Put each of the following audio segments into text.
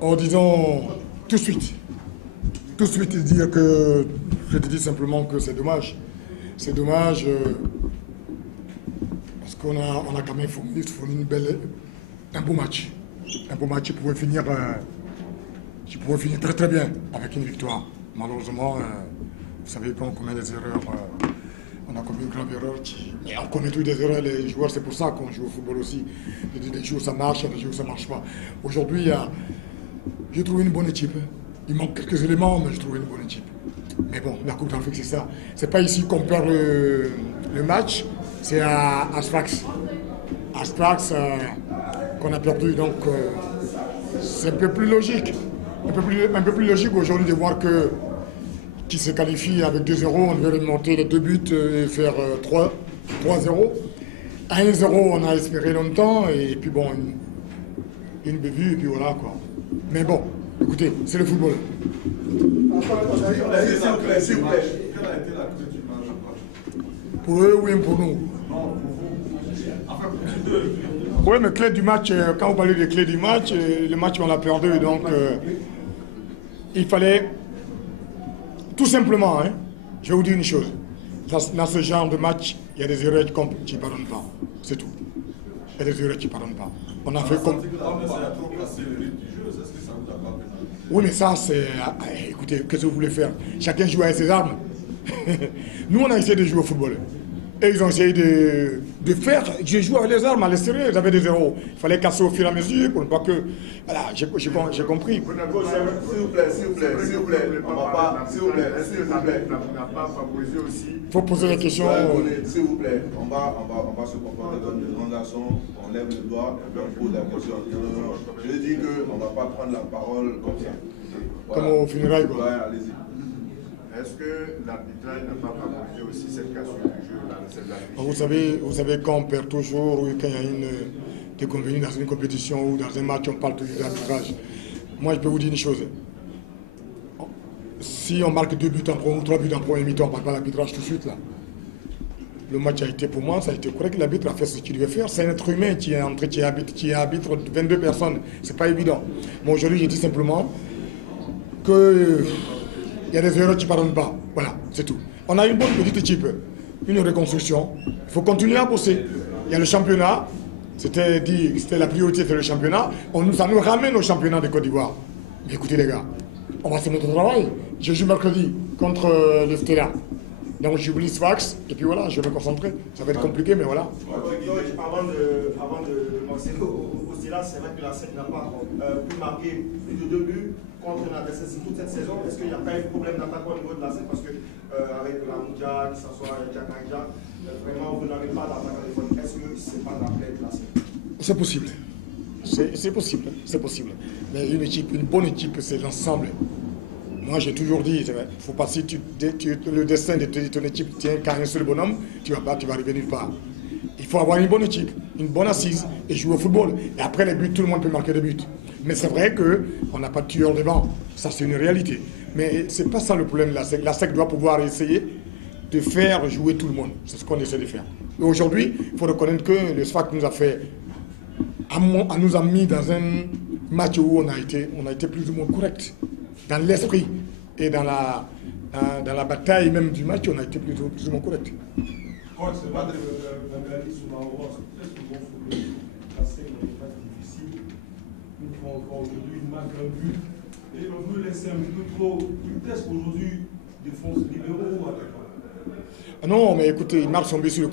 En disant tout de suite dire que je te dis simplement que c'est dommage. C'est dommage parce qu'on a quand même fourni un beau match. Un beau match qui pouvait finir très très bien avec une victoire. Malheureusement, vous savez quand on commet des erreurs, on a commis une grave erreur. Mais on commet toutes des erreurs, les joueurs, c'est pour ça qu'on joue au football aussi. Il y a des jours ça marche, il y a des jours ça ne marche pas. Aujourd'hui, j'ai trouvé une bonne équipe. Il manque quelques éléments, mais j'ai trouvé une bonne équipe. Mais bon, la Coupe d'Afrique, c'est ça. C'est pas ici qu'on perd le match, c'est à Sfax. À Sfax qu'on a perdu, donc c'est un peu plus logique. Un peu plus logique aujourd'hui de voir qui se qualifie avec 2-0, on devait remonter les 2 buts et faire 3-0. À 1-0, on a espéré longtemps, et puis bon, une bévue, et puis voilà quoi. Mais bon, écoutez, c'est le football. S'il vous plaît. Pour eux, oui, pour nous. Oui, mais clé du match, quand vous parlez des clés du match, le match on a perdu, donc il fallait tout simplement, hein, je vais vous dire une chose, dans ce genre de match, il y a des erreurs qui ne pardonnent pas, c'est tout. Il y a des erreurs qui ne pardonnent pas. On a fait comme... Oui, mais ça, c'est... Écoutez, qu'est-ce que vous voulez faire? Chacun joue avec ses armes. Nous, on a essayé de jouer au football. Et ils ont essayé de faire... J'ai joué avec les armes à l'extérieur, ils avaient des zéros. Il fallait casser au fur et à mesure pour ne pas que... Voilà, j'ai compris. S'il vous plaît. On va pas... S'il vous plaît. On n'a pas favorisé aussi... Il faut poser la question... S'il vous plaît, on va se comporter comme des grands garçons. On lève le doigt, on pose la question. Je dis qu'on ne va pas prendre la parole comme ça. Voilà. Comme au funérailles, quoi. Ouais, allez-y. Est-ce que l'arbitrage n'a pas favorisé aussi cette cassure du jeu dans cette vous savez, quand on perd toujours, ou quand il y a une déconvenue dans une compétition ou dans un match, on parle toujours d'arbitrage. Moi, je peux vous dire une chose. Si on marque 2 buts en premier ou 3 buts en premier mi-temps, on ne parle pas d'arbitrage tout de suite, là. Le match a été, pour moi, ça a été correct. L'arbitre a fait ce qu'il devait faire. C'est un être humain qui est entré, qui arbitre 22 personnes. C'est pas évident. Bon, aujourd'hui, j'ai dit simplement que il y a des erreurs qui ne pardonnent pas. Voilà, c'est tout. On a une bonne petite équipe, une reconstruction. Il faut continuer à bosser. Il y a le championnat. C'était dit, c'était la priorité, c'est le championnat. Ça nous ramène au championnat de Côte d'Ivoire. Mais écoutez les gars, on va se mettre au travail. Je joue mercredi contre le Stella. Donc j'oublie Sfax, et puis voilà, je vais me concentrer. Ça va être compliqué, mais voilà. Avant de commencer au Stella, c'est vrai que la SEC n'a pas pu marquer plus de 2 buts contre un adversaire toute cette saison. Est-ce qu'il n'y a pas eu de problème d'attaque au niveau de la SEC? Parce que avec la Moudia, que ce soit Djakanga, vraiment vous n'avez pas d'attaque à l'époque. Est-ce que ce n'est pas la plaie de la SEC? C'est possible. C'est possible, c'est possible. Mais une bonne équipe, c'est l'ensemble. Moi, j'ai toujours dit, il faut pas, si le destin de ton équipe tient qu'à un seul bonhomme, tu vas arriver nulle part. Il faut avoir une bonne équipe, une bonne assise et jouer au football. Et après les buts, tout le monde peut marquer des buts. Mais c'est vrai qu'on n'a pas de tueur devant. Ça, c'est une réalité. Mais ce n'est pas ça le problème de la SEC. La SEC doit pouvoir essayer de faire jouer tout le monde. C'est ce qu'on essaie de faire. Et aujourd'hui, il faut reconnaître que le SFAC nous a fait, nous a mis dans un match où on a été plus ou moins correct. Dans l'esprit et dans la bataille même du match, on a été plus ou moins correct. C'est pas Bengali sous Maroc, c'est très souvent football. La SEC n'est pas difficile. Une fois encore aujourd'hui, il marque un but. Et on veut laisser un peu trop. Une test aujourd'hui défense libéraux ou attaquant. Non, mais écoutez, il marque son but sur des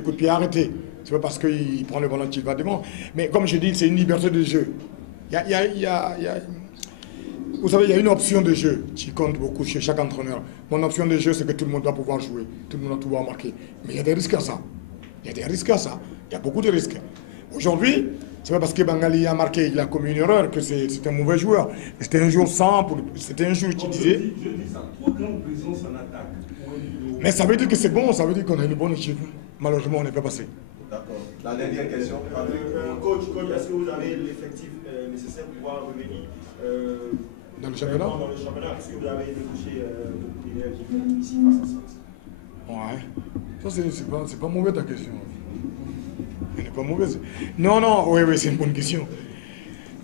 coups de pied arrêtés. C'est pas parce qu'il prend le ballon qu'il va devant. Mais comme je dis, c'est une liberté de jeu. Vous savez, il y a une option de jeu qui compte beaucoup chez chaque entraîneur. Mon option de jeu, c'est que tout le monde doit pouvoir jouer, tout le monde doit pouvoir marquer. Mais il y a des risques à ça. Il y a des risques à ça. Il y a beaucoup de risques. Aujourd'hui, c'est pas parce que Bengali a marqué, il a commis une erreur, que c'est un mauvais joueur. C'était un jour sans, c'était un jour qui disait... Je dis ça, trop grande présence en attaque. Mais ça veut dire que c'est bon, ça veut dire qu'on a une bonne équipe. Malheureusement, on n'est pas passé. D'accord. La dernière question. Coach, est-ce que vous avez l'effectif nécessaire pour pouvoir revenir Dans le championnat? Dans le championnat, est-ce que vous avez négocié beaucoup d'énergie ici face à ça? Ouais. Ça, c'est pas mauvais ta question. Elle n'est pas mauvaise. Non, oui, c'est une bonne question.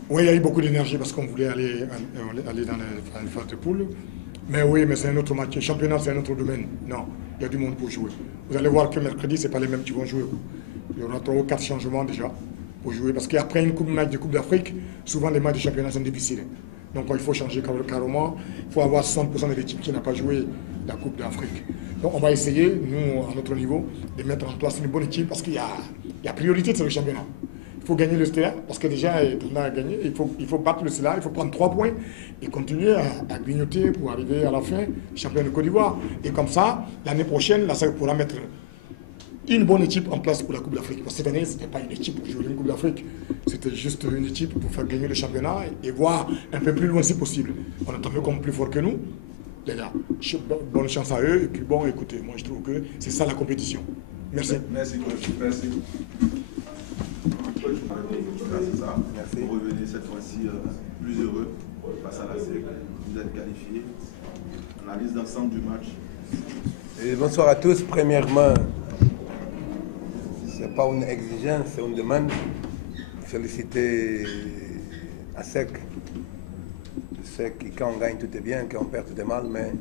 Oui, il y a eu beaucoup d'énergie parce qu'on voulait aller dans les phases de poule. Mais oui, mais c'est un autre match. Le championnat, c'est un autre domaine. Non, il y a du monde pour jouer. Vous allez voir que mercredi, ce n'est pas les mêmes qui vont jouer. Il y aura 3 ou 4 changements déjà pour jouer. Parce qu'après une match de Coupe d'Afrique, souvent les matchs de championnat sont difficiles. Donc il faut changer carrément. Il faut avoir 60% de l'équipe qui n'a pas joué la Coupe d'Afrique. Donc on va essayer, nous, à notre niveau, de mettre en place une bonne équipe parce qu'il y a priorité sur le championnat. Il faut gagner le Stella parce que déjà, on a gagné. Il faut battre le Stella, il faut prendre 3 points et continuer à grignoter pour arriver à la fin, champion de Côte d'Ivoire. Et comme ça, l'année prochaine, la SAC pourra mettre une bonne équipe en place pour la Coupe d'Afrique. Parce que cette année, ce n'était pas une équipe pour jouer une Coupe d'Afrique. C'était juste une équipe pour faire gagner le championnat et voir un peu plus loin si possible. On est un peu comme plus fort que nous. Les gars, bonne chance à eux. Et puis bon, écoutez, moi je trouve que c'est ça la compétition. Merci. Merci, coach. Merci. C'est ça. Merci. Vous revenez cette fois-ci plus heureux face à la SEC. Vous êtes qualifié. Analyse d'ensemble du match. Et bonsoir à tous. Premièrement, ce n'est pas une exigence, c'est une demande. Féliciter à SEC. Je sais que quand on gagne tout est bien, quand on perd tout est mal, mais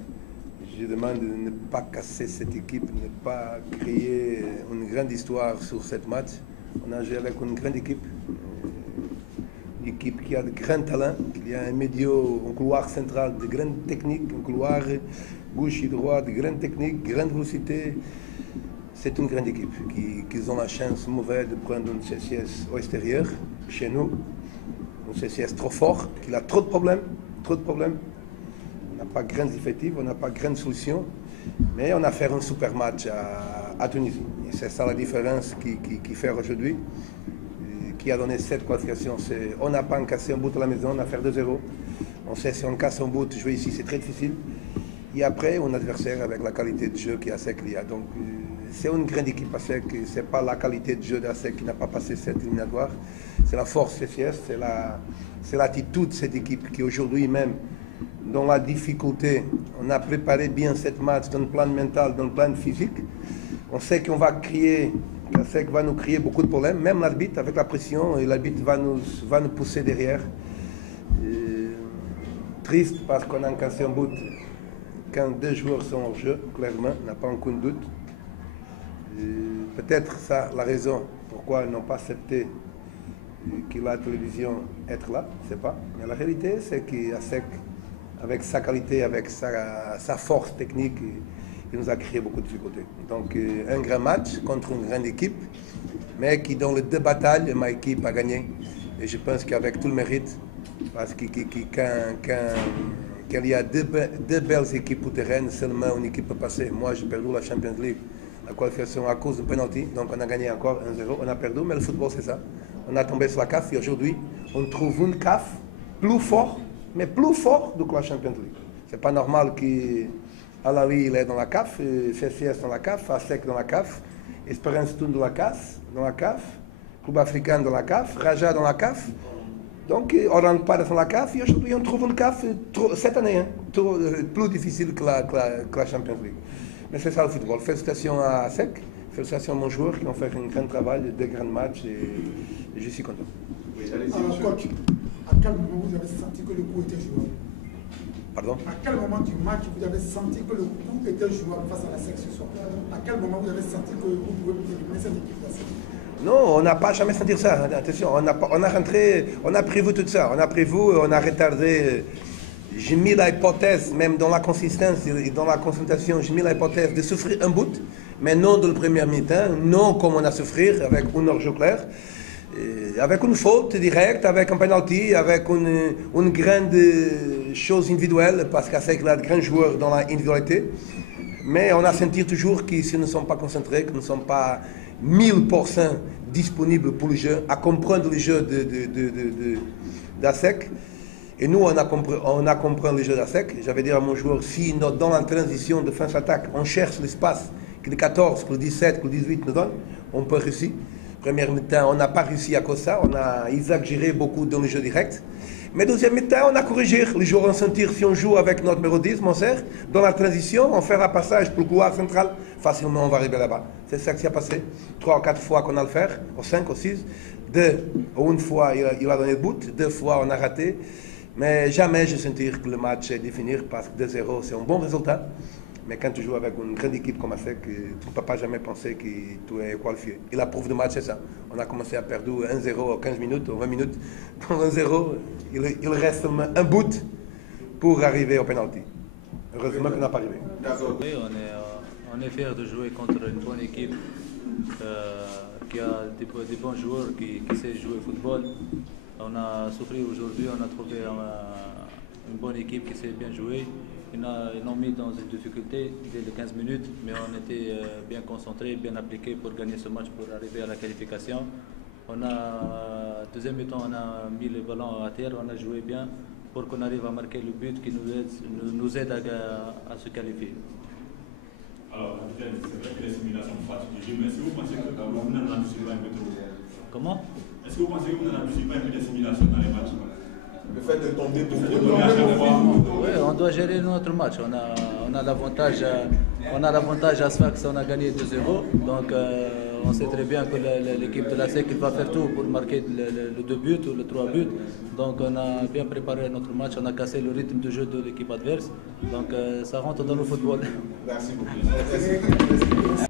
je demande de ne pas casser cette équipe, de ne pas créer une grande histoire sur cette match. On a joué avec une grande équipe qui a de grands talents, qui a un couloir central de grande technique, un couloir gauche et droit de grande technique, grande vélocité. C'est une grande équipe qui ont la chance mauvaise de prendre une CCS au extérieur, chez nous. Un CCS trop fort, qui a trop de problèmes. On n'a pas de grands effectifs, on n'a pas de grandes solutions, mais on a fait un super match à Tunisie. Et c'est ça la différence qui fait aujourd'hui, qui a donné cette qualification. On n'a pas cassé un but à la maison, on a fait 2-0. On sait si on casse un but, jouer ici c'est très difficile. Et après, un adversaire avec la qualité de jeu qui a SEC. Donc c'est une grande équipe à SEC, ce n'est pas la qualité de jeu de SEC qui n'a pas passé cette éliminatoire. C'est la force CCS, c'est l'attitude de cette équipe qui aujourd'hui même, dans la difficulté, on a préparé bien cette match dans le plan mental, dans le plan physique. On sait qu'on va créer, la SEC va nous créer beaucoup de problèmes, même l'arbitre avec la pression, et l'arbitre va nous pousser derrière. Triste parce qu'on a cassé un but quand 2 joueurs sont hors jeu, clairement, on n'a pas aucun doute. Peut-être ça la raison pourquoi ils n'ont pas accepté que la télévision être là, je ne sais pas. Mais la réalité, c'est qu'à SEC, avec sa qualité, avec sa force technique, il nous a créé beaucoup de difficultés. Donc un grand match contre une grande équipe, mais qui dans les 2 batailles, ma équipe a gagné. Et je pense qu'avec tout le mérite, parce que quand il y a deux belles équipes au terrain, seulement une équipe peut passer. Moi, j'ai perdu la Champions League, la qualification à cause de penalty, donc on a gagné encore 1-0. On a perdu, mais le football, c'est ça. On a tombé sur la CAF et aujourd'hui, on trouve une CAF plus forte, mais plus forte que la Champions League. C'est pas normal qu'Alawi il est dans la CAF, CCS dans la CAF, ASEC dans la CAF, Espérance Toun dans la CAF, Club Africain dans la CAF, Raja dans la CAF. Donc, on rentre pas dans la CAF et aujourd'hui on trouve une CAF cette année, plus difficile que la Champions League. Mais c'est ça le football. Félicitations à SEC, félicitations à mon joueur qui ont fait un grand travail, de grands matchs et je suis content. Oui, allez-y, alors, coach, à quel moment vous avez senti que le coup était jouable? Pardon? À quel moment du match vous avez senti que le coup était jouable face à la SEC ce soir? À quel moment vous avez senti que vous pouvez éliminer cette équipe de la SEC? Non, on n'a pas jamais senti ça. Attention, on a prévu tout ça. On a retardé. J'ai mis l'hypothèse, même dans la consistance et dans la concentration, j'ai mis l'hypothèse de souffrir un but, mais non dans le premier mi-temps, non comme on a souffert avec un hors-jeu clair, avec une faute directe, avec un penalty, avec une grande chose individuelle, parce qu'à SEC, il y a de grands joueurs dans l'individualité. Mais on a senti toujours que si nous ne sommes pas concentrés, que nous ne sommes pas 1000% disponibles pour le jeu, à comprendre le jeu d'ASEC. Et nous, on a compris le jeu d'ASEC. J'avais dit à mon joueur, si dans la transition de défense-attaque, on cherche l'espace que le 14, que le 17, que le 18 nous donne, on peut réussir. Première mi-temps, on n'a pas réussi à cause de ça. On a exagéré beaucoup dans le jeu direct. Mais deuxième mi-temps, on a corrigé. Les joueurs vont sentir si on joue avec notre numéro 10, Monser, dans la transition, on fait un passage pour le couloir central. Facilement, on va arriver là-bas. C'est ça qui s'est passé. 3 ou 4 fois qu'on a le faire, ou 5 ou 6. Une fois, il a donné le but. 2 fois, on a raté. Mais jamais je sentir que le match est défini parce que 2-0, c'est un bon résultat. Mais quand tu joues avec une grande équipe comme ASEC, tu ne peux pas jamais penser que tu es qualifié. Et la preuve de match, c'est ça. On a commencé à perdre 1-0 à 15 minutes ou 20 minutes. Pour 1-0, il reste un but pour arriver au penalty. Heureusement qu'on n'a pas arrivé. Oui, on est fiers de jouer contre une bonne équipe qui a des bons joueurs qui sait jouer au football. On a souffert aujourd'hui, on a trouvé une bonne équipe qui sait bien jouer. Ils l'ont mis dans une difficulté dès les 15 minutes, mais on était bien concentrés, bien appliqués pour gagner ce match, pour arriver à la qualification. Deuxième mi-temps, on a mis le ballon à terre, on a joué bien pour qu'on arrive à marquer le but qui nous aide à se qualifier. Alors, c'est vrai que les simulations font partie du jeu, mais est-ce que vous pensez que vous n'avez pas un peu trop? Comment? Est-ce que vous pensez que vous n'avez pas un peu de simulation dans les matchs? Le fait de tomber pour Oui, on doit gérer notre match. On a l'avantage à Sfax, on a gagné 2-0. Donc on sait très bien que l'équipe de la SEC va faire tout pour marquer le 2 buts ou le 3 buts. Donc on a bien préparé notre match, on a cassé le rythme de jeu de l'équipe adverse. Donc ça rentre dans le football. Merci beaucoup.